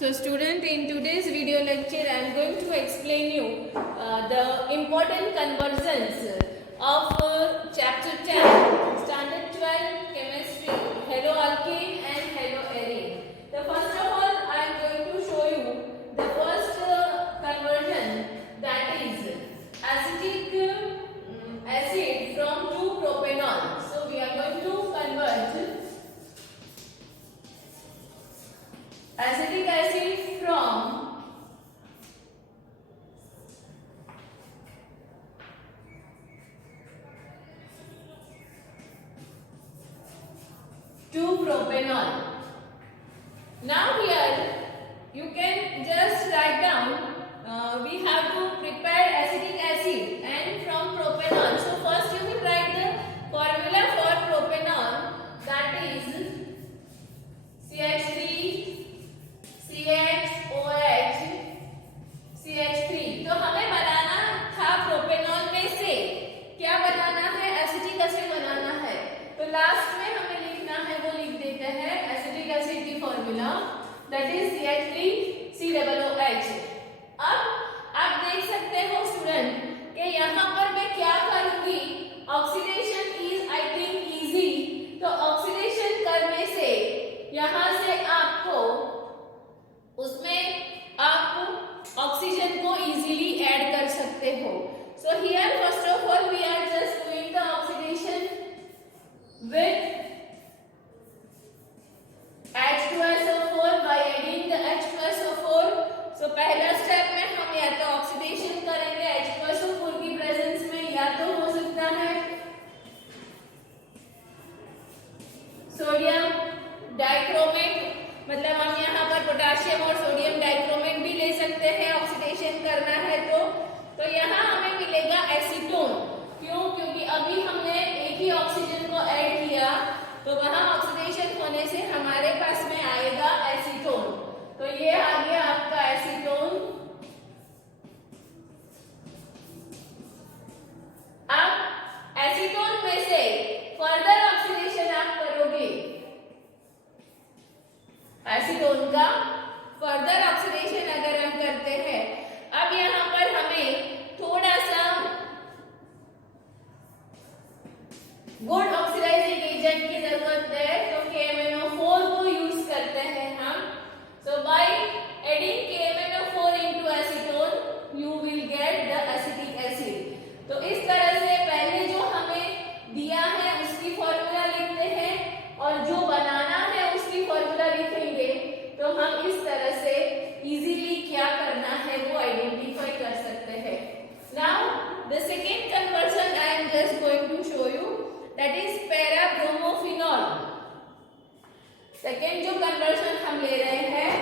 So student, in today's video lecture I am going to explain you the important conversions of chapter 10 standard 12 chemistry, haloalkane and haloarine. The first of all I am going to show you the first conversion, that is acetic acid from 2-propanol. So we are going to convert acetic acid from 2-propanol. Now here you can just write down we have to prepare acetic acid and from propanol. So first you will write the formula for propanol, that is CH3 CHOH CH3. तो हमें बनाना था propanol में से क्या बनाना है, acetic acid बनाना है। तो last में हमें लिखना है, वो लिख देते हैं एसिटिक एसिड की फॉर्मूला, दैट इज CH3COOH। अब आप देख सकते हो स्टूडेंट कि यहाँ पर मैं क्या करूंगी, oxidation is I think easy. तो ऑक्सीडेशन करने से यहाँ से आपको उसमें आप ऑक्सीजन को इजीली ऐड कर सकते हो। So here first of all we are just doing the oxidation with H2SO4 by adding the H2SO4। So पहला स्टेप में हम या तो ऑक्सीडेशन करेंगे H2SO4 की प्रेजेंस में, या तो हो सकता है सोडियम डाइक्रोमेट, मतलब हम यहाँ पर पोटेशियम और सोडियम डाइक्रोमेट भी ले सकते हैं ऑक्सीडेशन करना है। तो यहाँ हमें मिलेगा एसीटोन। क्यों? क्योंकि अभी हमने एक ही ऑक्सीजन को ऐड किया, तो वहाँ ऑक्सीडेशन होने से हमारे पास में आएगा एसीटोन। तो ये आ गया आपका एसीटोन। अब एसीटोन में से फर्दर ऑक्सीडेशन आप करोगे, एसीटोन का फर्दर ऑक्सीडेशन अगर हम करते हैं, अब यहाँ पर हमें थोड़ा सा गुड ऑक्सीडाइजिंग एजेंट की जरूरत है, तो KMnO4 को यूज करते हैं हम। So by adding KMnO4 into acetone you will get the acetic acid. तो इस तरह से पहले जो हमें दिया है उसकी फॉर्मूला लिखते हैं, और जो बनाना है उसकी फॉर्मूला लिखेंगे। तो हम इस तरह से इजीली क्या करना है वो आइडेंटिफाई कर सकते हैं। Now the second conversion I am just going to show you, that is parabromophenol. Second जो कन्वर्जन हम ले रहे हैं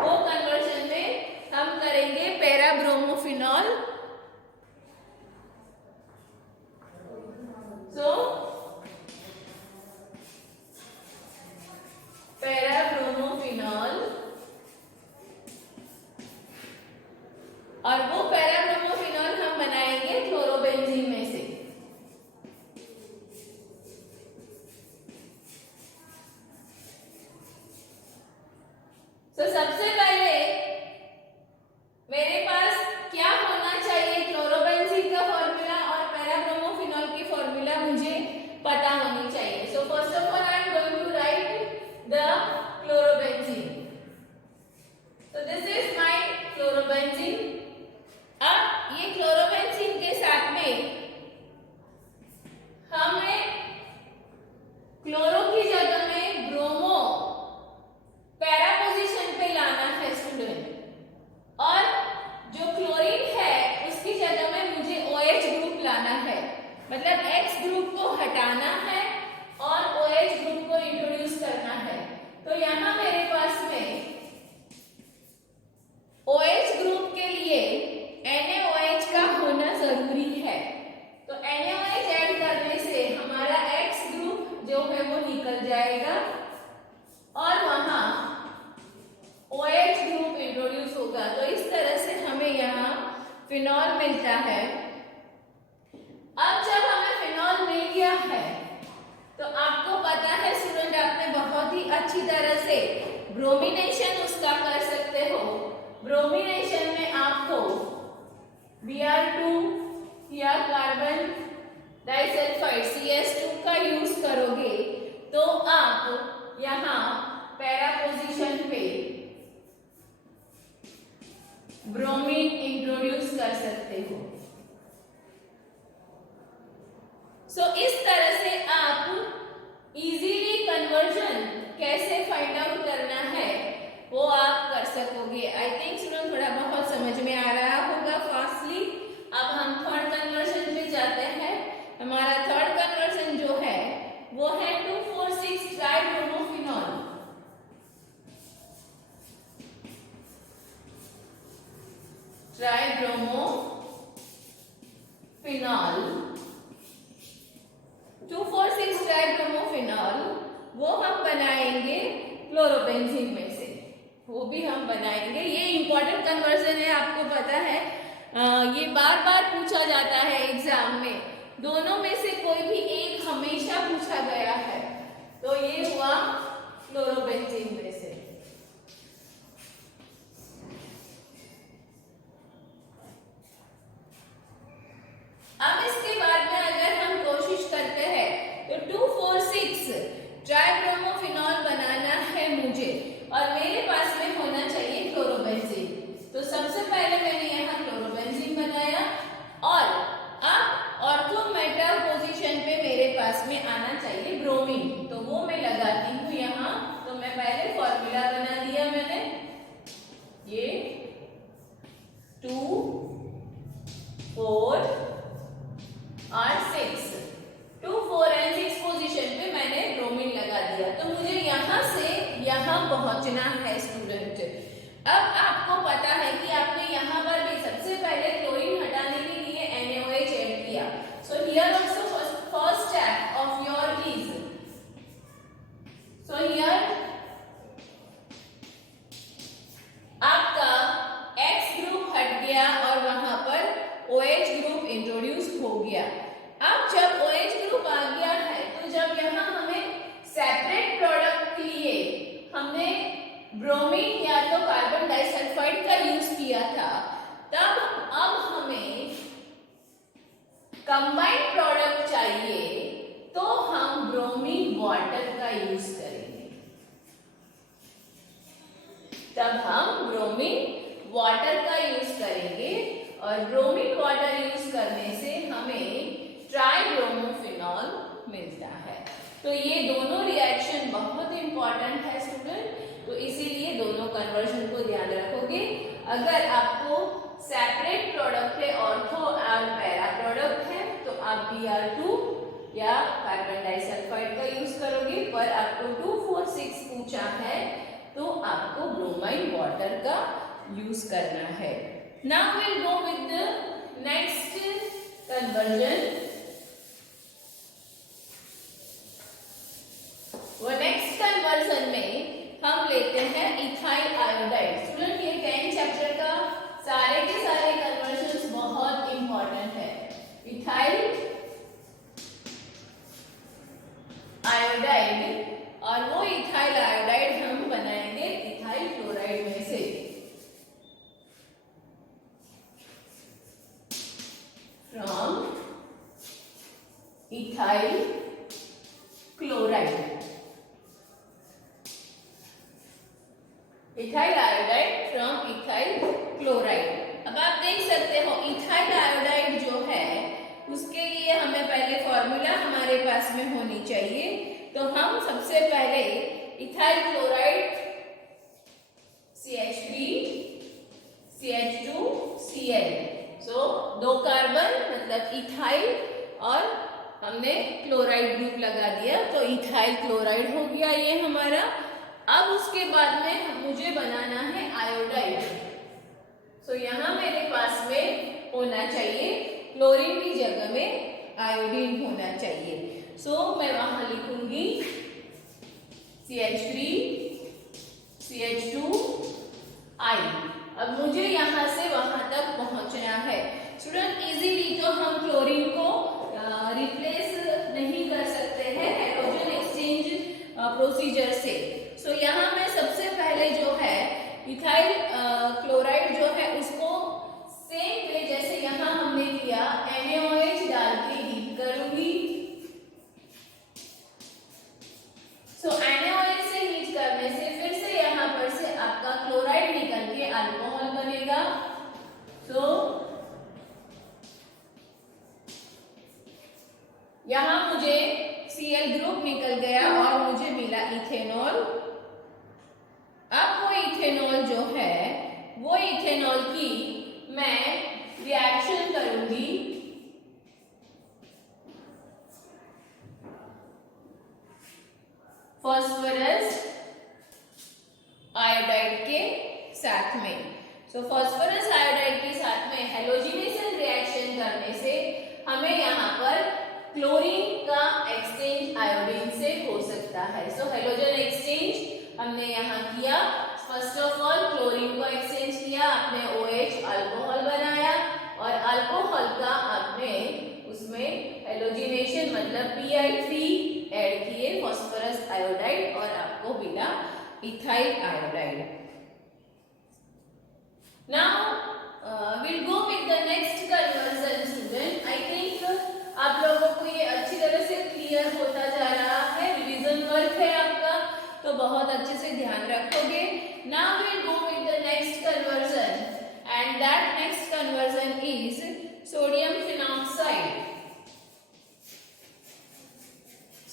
वो कन्वर्जन में हम करेंगे पैराब्रोमोफिनॉल। सो पैराब्रोमोफिनॉल, और वो पैराब्रोमोफिनॉल हम बनाएंगे क्लोरोबेंजीन में से। तो सबसे पहले मेरे पास क्या होना चाहिए, क्लोरोबेंजीन का फॉर्मूला और पैराब्रोमोफिनॉल की फॉर्मूला मुझे पता होनी चाहिए। So first of all I am going to write the chlorobenzene. So this is my chlorobenzene. अब ये chlorobenzene के साथ में हमें क्लोरो की जगह में ब्रोमो पैरा पोजीशन पे लाना है स्टूडेंट, और जो क्लोरीन है उसकी जगह में मुझे OH ग्रुप लाना है, मतलब X ग्रुप को हटाना है और OH ग्रुप को इंट्रोड्यूस करना है। तो यहाँ मेरे पास में OH ग्रुप के लिए NaOH का होना जरूरी है। तो NaOH ऐड करने से हमारा X ग्रुप जो है वो निकल जाएगा, और वहाँ OH ग्रुप इंट्रोड्यूस होगा। तो इस तरह से हमें यहाँ फिनॉल मिलता है। अब जब हमें फिनॉल मिल गया है, तो आपको पता है स्टूडेंट, आपने बहुत ही अच्छी तरह से ब्रोमिनेशन उसका कर सकते हो। ब्रोमिनेशन में आपको Br2 या कार्बन डाइसल्फाइड CS2 का यूज करोगे तो आप यहाँ पैरा पोजीशन पे ब्रोमीन इंट्रोड्यूस कर सकते हो। सो इस तरह से आप इजीली कन्वर्जन कैसे फाइंड आउट करना है वो आप कर सकोगे। आई थिंक स्टूडेंट थोड़ा बहुत समझ में आ रहा होगा फास्टली। अब हम थर्ड कन्वर्जन पे जाते हैं। हमारा थर्ड कन्वर्जन जो है वो है 2,4,6 ट्राइब्रोमोफिनॉल। ट्राइब्रोमोफिनॉल 2,4,6 ट्राइब्रोमोफिनॉल वो हम बनाएंगे क्लोरोबेंजीन में से, वो भी हम बनाएंगे। ये इंपॉर्टेंट कन्वर्जन है, आपको पता है। ये बार बार पूछा जाता है एग्जाम में। दोनों में से कोई भी एक हमेशा पूछा गया है, तो ये हुआ क्लोरोबेंजीन में से। अब इसके बाद में अगर हम कोशिश करते हैं तो 2,4,6 ट्राइब्रोमोफिनॉल बनाना है मुझे और मेरे पास में होना चाहिए क्लोरोबेंजीन। तो सबसे पहले मैंने यहाँ क्लोरोबेंजीन बनाया और अब ऑर्थो मेटा पोजीशन पे मेरे पास में आना चाहिए ब्रोमीन, तो वो मैं लगाती हूँ यहाँ। तो मैं पहले फॉर्मूला बना दिया मैंने, ये 2, 4 और 6, 2, 4 और 6 पोजीशन पे मैंने ब्रोमीन लगा दिया। तो मुझे यहाँ से यहाँ पहुंचना है स्टूडेंट। अब आपको पता है कि आपने यहाँ पर भी सबसे पहले क्लोरीन हटाने के लिए NaOH ऐड किया। So here also first step of your is, so here आपका X ग्रुप हट गया और वहां पर OH ग्रुप इंट्रोड्यूस हो गया। अब जब OH ग्रुप आ गया है तो जब यहाँ हमें सेपरेट प्रोडक्ट के लिए हमने ब्रोमीन या तो कार्बन डाइसल्फाइड का यूज किया था, तब अब हमें कंबाइंड प्रोडक्ट चाहिए तो हम ब्रोमीन वाटर का यूज करेंगे। तब हम ब्रोमीन वाटर का यूज करेंगे और ब्रोमीन वाटर यूज करने से हमें ट्राइब्रोमोफिनॉल मिलता है। तो ये दोनों रिएक्शन बहुत इंपॉर्टेंट है स्टूडेंट, तो इसीलिए दोनों कन्वर्जन को ध्यान रखोगे। अगर आपको सेपरेट प्रोडक्ट है, ऑर्थो और पैरा प्रोडक्ट है, तो आप Br2 या कार्बन डाइसल्फाइड का यूज करोगे। पर आपको 2,4,6 पूछा है तो आपको ब्रोमाइन वाटर का यूज करना है। Now will go with the next conversion. वो नेक्स्ट कन्वर्जन में हम लेते हैं इथाइल आयोडाइड। स्टूडेंट ये 10 चैप्टर का सारे के सारे कन्वर्जन्स बहुत इंपॉर्टेंट है। इथाइल आयोडाइड, और वो इथाइल आयोडाइड हम बनाएंगे इथाइल क्लोराइड में से। From ethyl chloride, ethyl iodide from ethyl chloride. अब आप देख सकते हो इथाइल आयोडाइड जो है उसके लिए हमें पहले फॉर्मूला हमारे पास में होनी चाहिए। तो हम सबसे पहले ethyl chloride CH3 CH2 Cl, सो 2 कार्बन मतलब इथाइल और हमने क्लोराइड ग्रुप लगा दिया, तो इथाइल क्लोराइड हो गया ये हमारा। अब उसके बाद में मुझे बनाना है आयोडाइड। सो यहाँ मेरे पास में होना चाहिए क्लोरीन की जगह में आयोडीन होना चाहिए। सो मैं वहां लिखूंगी CH3 CH2 I। अब मुझे यहाँ से वहां तक पहुंचना है। स्टूडेंट इजीली तो हम क्लोरीन को रिप्लेस नहीं कर सकते हैं हाइड्रोजन एक्सचेंज प्रोसीजर से। सो यहाँ मैं सबसे पहले निकल गया और मुझे मिला इथेनॉल। अब वो इथेनॉल जो है, वो इथेनॉल की मैं रिएक्शन करूंगी फास्फोरस आयोडाइड के साथ में। सो फास्फोरस आयोडाइड के साथ में हैलोजिनेशन रिएक्शन करने से हमें यहाँ पर क्लोरीन का एक्सचेंज आयोडीन से हो सकता है। सो हैलोजन एक्सचेंज हमने यहाँ किया। फर्स्ट ऑफ ऑल क्लोरीन को एक्सचेंज किया, आपने OH अल्कोहल बनाया और अल्कोहल का आपने उसमें हैलोजिनेशन मतलब Pi3 ऐड किए फास्फोरस आयोडाइड और आपको मिला ethyl iodide. Now we'll go with the next conversion student. I think आप लोगों को ये अच्छी तरह से क्लियर होता जा रहा है। रिवीजन वर्क है आपका, तो बहुत अच्छे से ध्यान रखोगे। Now we'll go with the next conversion, and that next conversion is sodium phenoxide.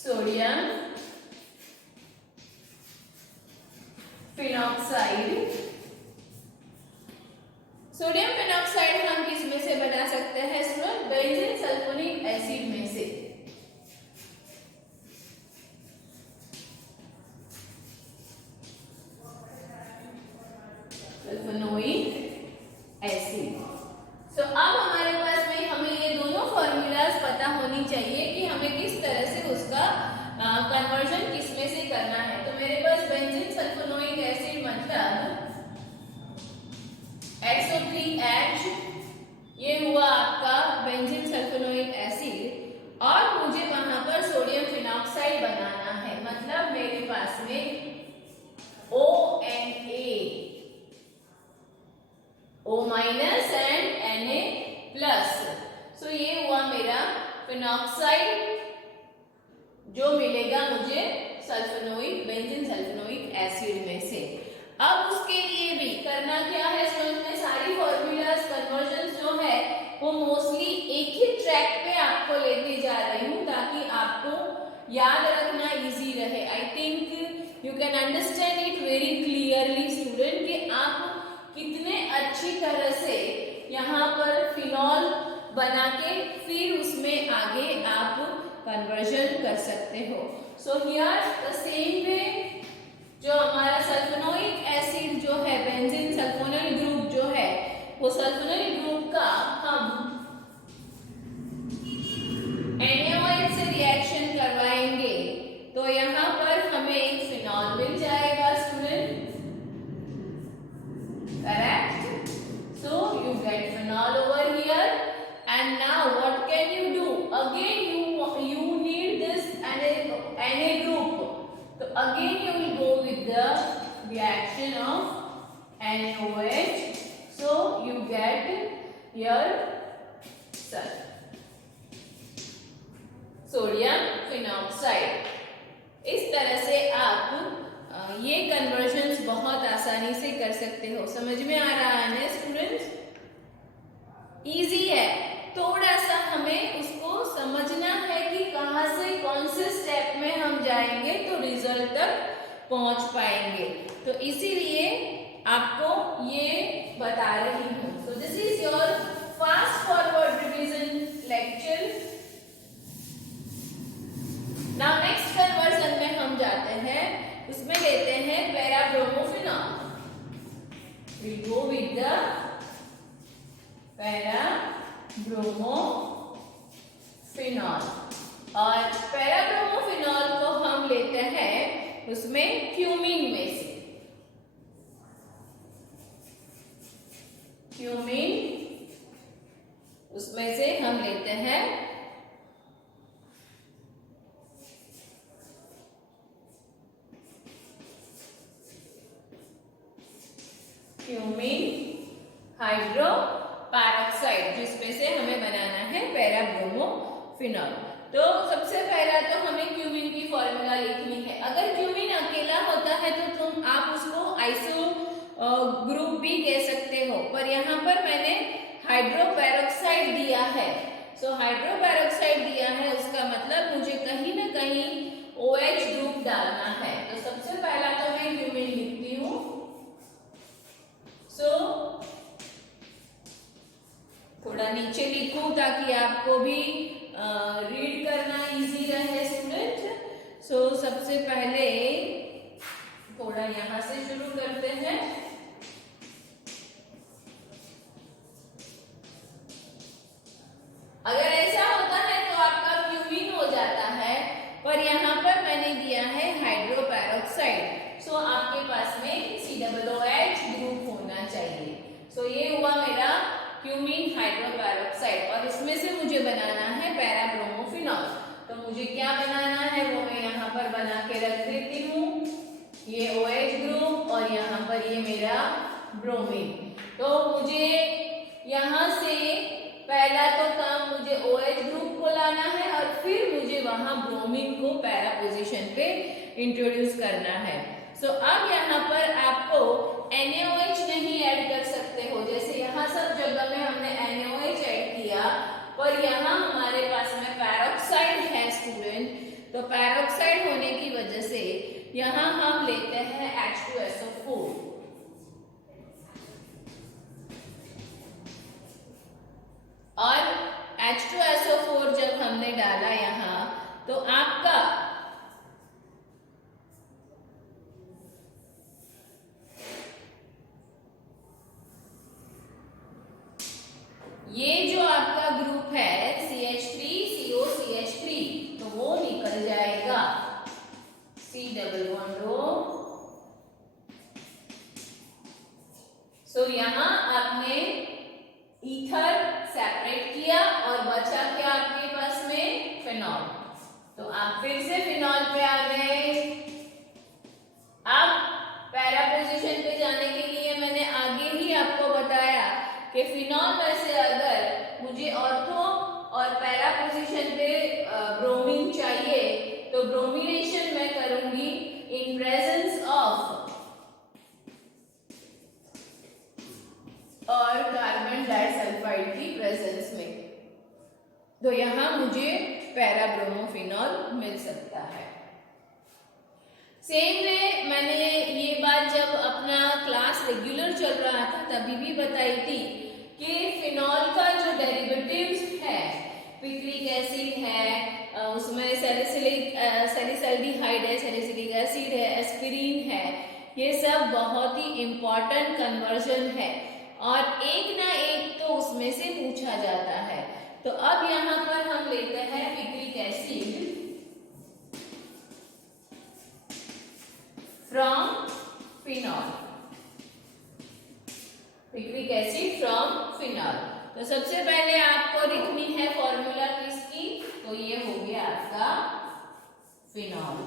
Sodium phenoxide. Sodium phenoxide हम किस में से बना सकते हैं स्टूडेंट? बेंजीन सल्फोनिक एसिड में से। Sulphonic acid. सो अब हमारे पास में हमें ये दोनों फॉर्मूलाज पता होनी चाहिए कि हमें किस तरह से उसका कन्वर्जन किस में से करना है। तो मेरे पास बेंजीन सल्फोनिक एसिड मतलब SO3H, ये हुआ आपका बेंजीन सल्फोनिक एसिड और मुझे वहां पर सोडियम फिनॉक्साइड बनाना है। मतलब मेरे पास में ONA, O- and Na+। सो ये हुआ मेरा फिनॉक्साइड जो मिलेगा मुझे सल्फोनिक बेंजीन सल्फोनिक एसिड में से। अब उसके लिए भी करना क्या है स्टूडेंट? में सारी फॉर्मूलाज कन्वर्जन जो है वो मोस्टली एक ही ट्रैक पे आपको लेते जा रही हूँ ताकि आपको याद रखना इजी रहे। I think you can understand it very clearly student कि आप कितने अच्छी तरह से यहाँ पर फिनॉल बना के फिर उसमें आगे आप कन्वर्जन कर सकते हो। So here the same way जो हमारा सल्फोनिक एसिड जो है बेंजीन सल्फोनिल ग्रुप जो है वो सल्फोनिल ग्रुप का हम NaOH से रिएक्शन करवाएंगे तो यहाँ पर हमें एक फिनॉल मिल जाएगा student, correct? So you get phenol over here and now what can you do? Again you need this Na group. So again you will go with the reaction of NaOH. So you get here sodium phenoxide. इस तरह से आप ये convergence बहुत आसानी से कर सकते हो। समझ में आ रहा है ना स्टूडेंट्स? इजी है, थोड़ा सा हमें उसको समझना है कि कहाँ से कौन से स्टेप में हम जाएंगे तो रिजल्ट तक पहुंच पाएंगे। तो इसीलिए आपको ये बता रही हूँ। So this is your fast forward revision lecture. Now next conversion में हम जाते हैं, उसमें लेते हैं पैराब्रोमोफिनॉल। वी गो विद द पैराब्रोमोफिनॉल और पैराब्रोमोफिनॉल को हम लेते हैं उसमें क्यूमीन में से। क्यूमीन उसमें से हम लेते हैं क्यूमीन हाइड्रो पैरोक्साइड जिसमें से हमें बनाना है पैराब्रोमोफिनॉल। तो सबसे पहला तो हमें क्यूमीन की फॉर्मूला लिखनी है। अगर क्यूमीन अकेला होता है तो आप उसको आइसो ग्रुप भी कह सकते हो, पर यहाँ पर मैंने हाइड्रोपेरोक्साइड दिया है। सो हाइड्रोपेरोक्साइड दिया है उसका मतलब मुझे कहीं ना कहीं OH ग्रुप डालना है। तो सबसे पहला तो मैं क्यूमीन लिखती हूँ। सो थोड़ा नीचे लिखूं ताकि आपको भी रीड करना इजी रहे स्टूडेंट। सो सबसे पहले थोड़ा यहां से शुरू करते हैं। अगर ऐसा होता है तो आपका क्यूमीन हो जाता है, पर यहाँ पर मैंने दिया है हाइड्रोपेरोक्साइड। सो आपके पास में COOH ग्रुप होना चाहिए। सो ये हुआ मेरा क्यूमीन हाइड्रोपेरोक्साइड, और इसमें से मुझे बनाना है पैराब्रोमोफिनॉल। तो मुझे क्या बनाना है वो मैं यहाँ पर बना के रख देती हूँ। ये OH ग्रुप और यहाँ पर ये मेरा ब्रोमीन। तो मुझे यहाँ से पहला तो काम मुझे OH ग्रुप को लाना है और फिर मुझे वहां ब्रोमीन को पैरा पोजीशन पे इंट्रोड्यूस करना है। सो अब यहाँ पर आपको NaOH नहीं ऐड कर सकते हो, जैसे यहाँ सब जगह में हमने NaOH ऐड किया, पर यहाँ हमारे पास में पैरोक्साइड है स्टूडेंट। तो पैरोक्साइड होने की वजह से यहाँ हम लेते हैं H2SO4। और H2SO4 जब हमने डाला यहाँ, तो आपका ये जो आपका ग्रुप है CH3COCH3, तो वो निकल जाएगा C डबल बॉन्ड O। सो यहाँ आपने ईथर सेपरेट किया और बचा क्या आपके पास में फिनॉल। तो आप फिर से फिनॉल पे आ गए। अब पैरा पोजीशन पे जाने के लिए मैंने आगे ही आपको बताया कि फिनॉल में से अगर मुझे ऑर्थो और पैरा पोजीशन पे ब्रोमीन चाहिए तो ब्रोमिनेशन मैं करूंगी इन प्रेजेंस ऑफ और कार्बन डाइसल्फाइड की प्रेजेंस में। तो यहां मुझे पैराब्रोमोफिनॉल मिल सकता है। सेम वे मैंने ये बात जब अपना क्लास रेगुलर चल रहा था तभी भी बताई थी कि फिनॉल का जो डेरिवेटिव्स है, पिक्रिक एसिड है, उसमें सैलिसल्डिहाइड है, सैलिसिलिक एसिड है, एस्पिरिन है, ये सब बहुत ही इंपॉर्टेंट कन्वर्जन है और एक ना एक तो उसमें से पूछा जाता है। तो अब यहाँ पर हम लेते हैं picric acid from phenol, picric acid from phenol. तो सबसे पहले आपको लिखनी है फॉर्मूला किसकी, तो ये हो गया आपका फिनॉल,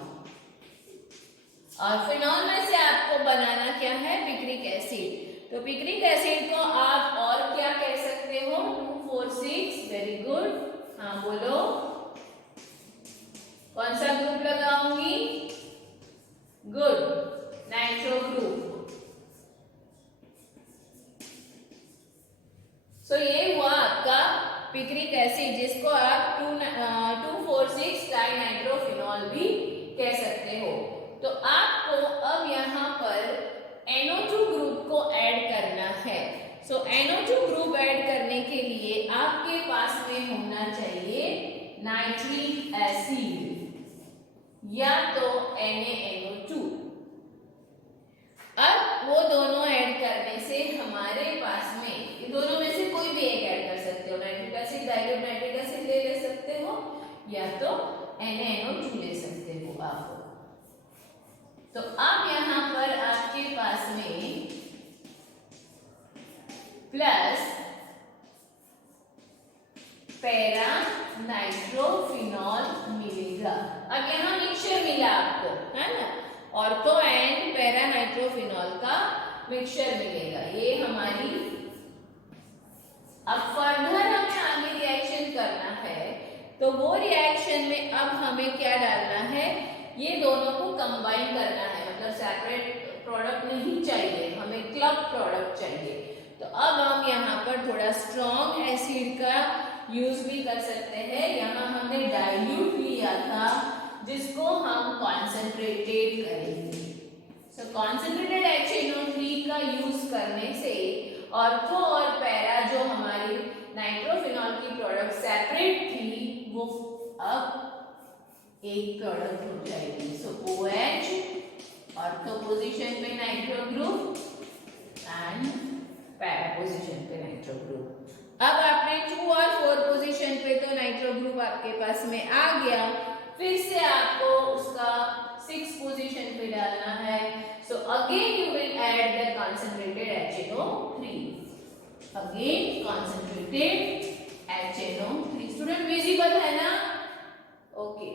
और फिनॉल में से आपको बनाना क्या है, पिक्रिक एसिड। तो पिक्रिक एसिड को आप और क्या कह सकते हो, 2,4,6, वेरी गुड। हाँ बोलो, कौन सा ग्रुप लगाऊंगी, गुड, नाइट्रो ग्रुप। सो ये हुआ आपका पिक्रिक एसिड, जिसको आप 2,4,6 डाइनाइट्रोफिनॉल भी कह सकते हो। तो आपको अब यहाँ पर NO2 ग्रुप को ऐड करना है। सो NO2 ग्रुप ऐड करने के लिए आपके पास में होना चाहिए नाइट्रिक एसिड या तो NaNO2। अब वो दोनों ऐड करने से हमारे पास में, दोनों में से कोई भी एक ऐड कर सकते हो, nitric acid, dilute nitric acid ले सकते हो या तो NaNO2 ले सकते हो आप। तो अब यहाँ पर आपके पास में प्लस पैरा नाइट्रोफिनॉल मिलेगा। अब यहाँ मिक्सचर मिला आपको, है ना, ऑर्थो एंड पैरा नाइट्रोफिनॉल का मिक्सचर मिलेगा। ये हमारी, अब फर्दर हमें आगे रिएक्शन करना है, तो वो रिएक्शन में अब हमें क्या डालना है, ये दोनों को कंबाइन करना है, मतलब सेपरेट प्रोडक्ट नहीं चाहिए, हमें क्लब प्रोडक्ट चाहिए। तो अब हम यहाँ पर थोड़ा स्ट्रॉन्ग एसिड का यूज भी कर सकते हैं। यहाँ हमने डाइल्यूट लिया था जिसको हम कॉन्सेंट्रेटेड करेंगे। सो कॉन्सेंट्रेटेड HNO3 का यूज करने से ऑर्थो और पैरा जो हमारी नाइट्रोफिनॉल की प्रोडक्ट सेपरेट थी वो अब एक प्रोडक्ट हो जाएगी। सो OH ऑर्थो पोजीशन पे nitro group and para position पे नाइट्रो ग्रुप। अब आपने 2 और 4 पोजीशन पे तो नाइट्रो ग्रुप आपके पास में आ गया, फिर से आपको उसका 6 पोजीशन पे डालना है। So again you will add the concentrated HNO3, again concentrated HNO3। Student visible है ना? ओके,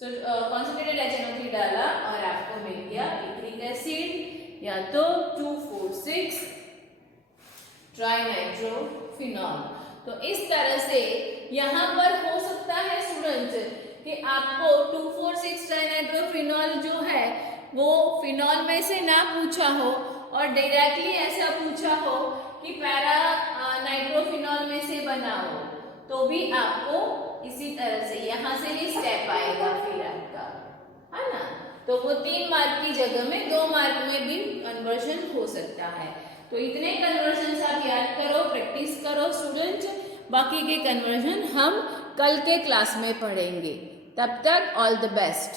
सो concentrated HNO3 डाला और आपको मिल गया पिक्रिक एसिड या तो 2,4,6 ट्राइनाइट्रोफिनॉल। तो इस तरह से यहाँ पर हो सकता है स्टूडेंट्स कि आपको 2,4,6 ट्राइनाइट्रोफिनॉल जो है वो फिनॉल में से ना पूछा हो और डायरेक्टली ऐसा पूछा हो कि पैरा नाइट्रोफिनॉल में से बना हो, तो भी आपको इसी तरह से यहाँ से ही स्टेप आएगा फिर आपका, है ना? तो वो 3 मार्क की जगह में 2 मार्क में भी कन्वर्जन हो सकता है। तो इतने कन्वर्जन आप याद करो, प्रैक्टिस करो स्टूडेंट्स। बाकी के कन्वर्जन हम कल के क्लास में पढ़ेंगे। तब तक ऑल द बेस्ट।